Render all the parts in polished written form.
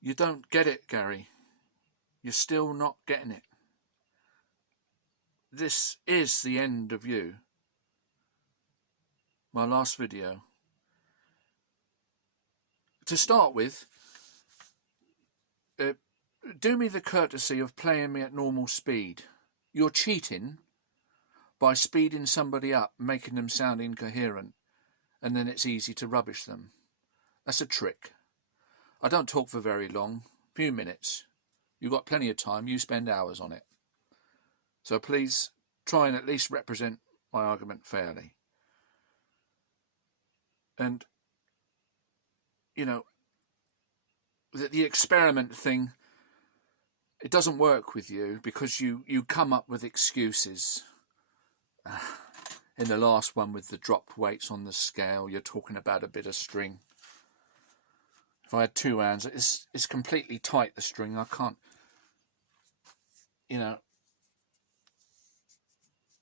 You don't get it, Gary. You're still not getting it. This is the end of you. My last video. To start with, do me the courtesy of playing me at normal speed. You're cheating by speeding somebody up, making them sound incoherent, and then it's easy to rubbish them. That's a trick. I don't talk for very long, a few minutes. You've got plenty of time, you spend hours on it. So please try and at least represent my argument fairly. And, you know, the experiment thing, it doesn't work with you because you come up with excuses. In the last one with the drop weights on the scale, you're talking about a bit of string. If I had two hands, it's completely tight, the string. I can't, you know,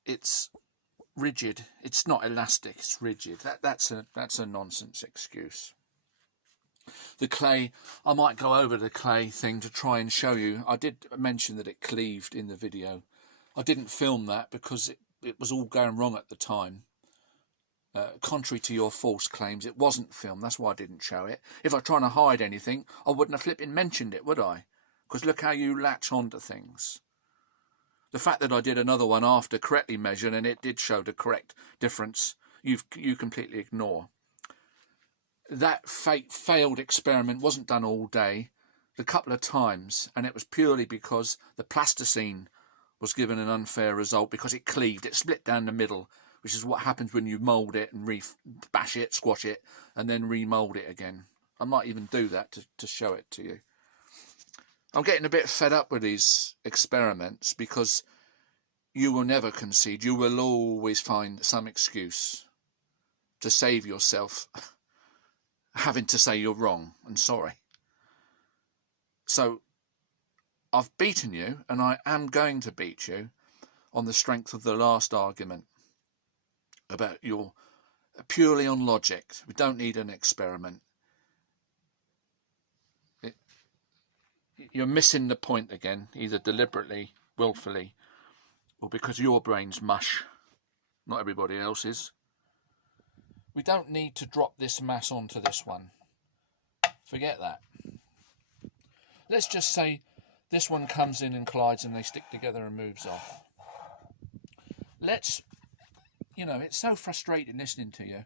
it's rigid. It's not elastic, it's rigid. That's a nonsense excuse. The clay, I might go over the clay thing to try and show you. I did mention that it cleaved in the video. I didn't film that because it was all going wrong at the time. Contrary to your false claims, it wasn't filmed. That's why I didn't show it. If I was trying to hide anything, I wouldn't have flipping mentioned it, would I? Because look how you latch onto things. The fact that I did another one after correctly measured and it did show the correct difference, you completely ignore. That failed experiment wasn't done all day, a couple of times, and it was purely because the plasticine was given an unfair result because it cleaved, it split down the middle, which is what happens when you mould it and bash it, squash it, and then remould it again. I might even do that to show it to you. I'm getting a bit fed up with these experiments because you will never concede. You will always find some excuse to save yourself having to say you're wrong and sorry. So I've beaten you, and I am going to beat you on the strength of the last argument about your purely on logic. We don't need an experiment. You're missing the point again, either deliberately, willfully, or because your brain's mush, not everybody else's. We don't need to drop this mass onto this one. Forget that. Let's just say this one comes in and collides and they stick together and moves off. It's so frustrating listening to you.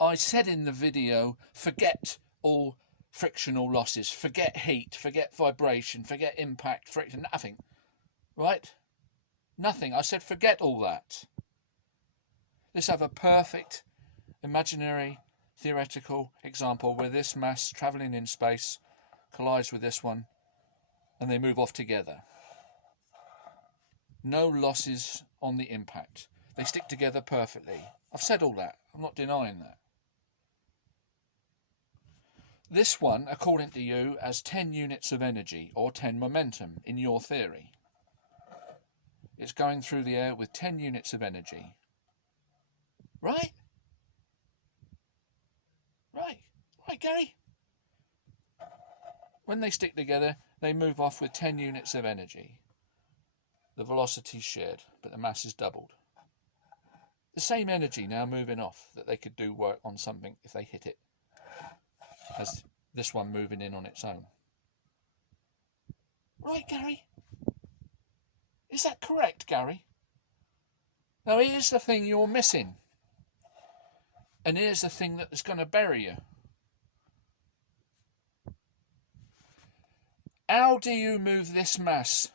I said in the video, forget all frictional losses, forget heat, forget vibration, forget impact, friction, nothing. Right? Nothing. I said forget all that. Let's have a perfect, imaginary, theoretical example where this mass travelling in space collides with this one and they move off together. No losses on the impact. They stick together perfectly. I've said all that. I'm not denying that. This one, according to you, has 10 units of energy or 10 momentum in your theory. It's going through the air with 10 units of energy. Right? Right, Gary? When they stick together, they move off with 10 units of energy. The velocity is shared, but the mass is doubled. The same energy now moving off that they could do work on something if they hit it, as this one moving in on its own. Right, Gary? Is that correct, Gary? Now here's the thing you're missing. And here's the thing that is going to bury you. How do you move this mass?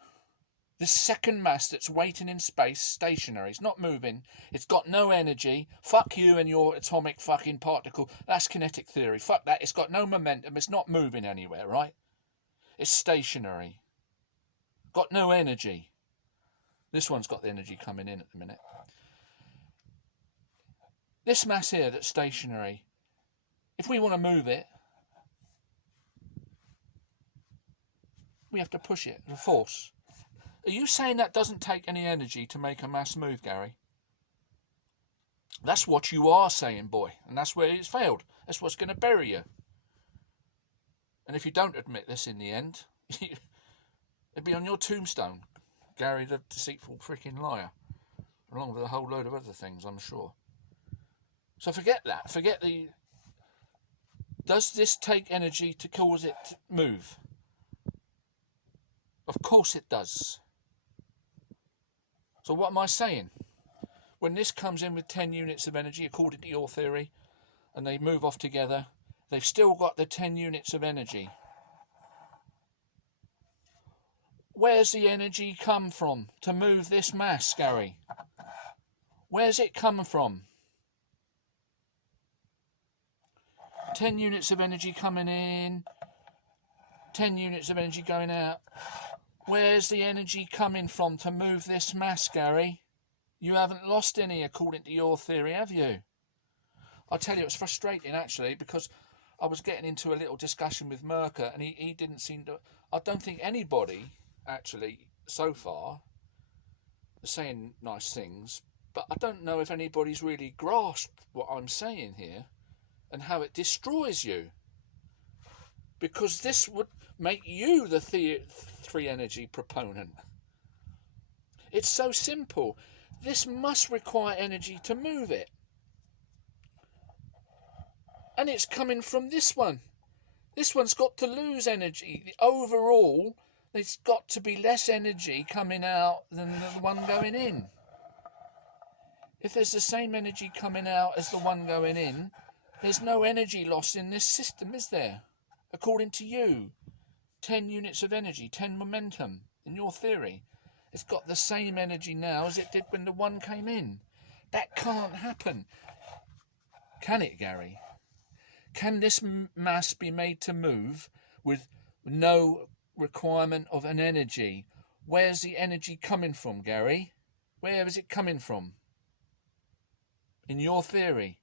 This second mass that's waiting in space, stationary. It's not moving. It's got no energy. Fuck you and your atomic fucking particle. That's kinetic theory. Fuck that. It's got no momentum. It's not moving anywhere, right? It's stationary. Got no energy. This one's got the energy coming in at the minute. This mass here that's stationary, if we want to move it, we have to push it with force. Are you saying that doesn't take any energy to make a mass move, Gary? That's what you are saying, boy. And that's where it's failed. That's what's going to bury you. And if you don't admit this in the end, it'd be on your tombstone. Gary the deceitful freaking liar. Along with a whole load of other things, I'm sure. So forget that. Forget the... Does this take energy to cause it to move? Of course it does. So what am I saying? When this comes in with 10 units of energy, according to your theory, and they move off together, they've still got the 10 units of energy. Where's the energy come from to move this mass, Gary? Where's it coming from? 10 units of energy coming in, 10 units of energy going out. Where's the energy coming from to move this mass, Gary? You haven't lost any according to your theory, have you? I tell you, it's frustrating actually, because I was getting into a little discussion with Merker and he didn't seem to... I don't think anybody actually so far is saying nice things, but I don't know if anybody's really grasped what I'm saying here and how it destroys you. Because this would make you the three energy proponent. It's so simple. This must require energy to move it. And it's coming from this one. This one's got to lose energy. Overall, there's got to be less energy coming out than the one going in. If there's the same energy coming out as the one going in, there's no energy loss in this system, is there? According to you, 10 units of energy, 10 momentum, in your theory. It's got the same energy now as it did when the one came in. That can't happen. Can it, Gary? Can this mass be made to move with no requirement of an energy? Where's the energy coming from, Gary? Where is it coming from? In your theory?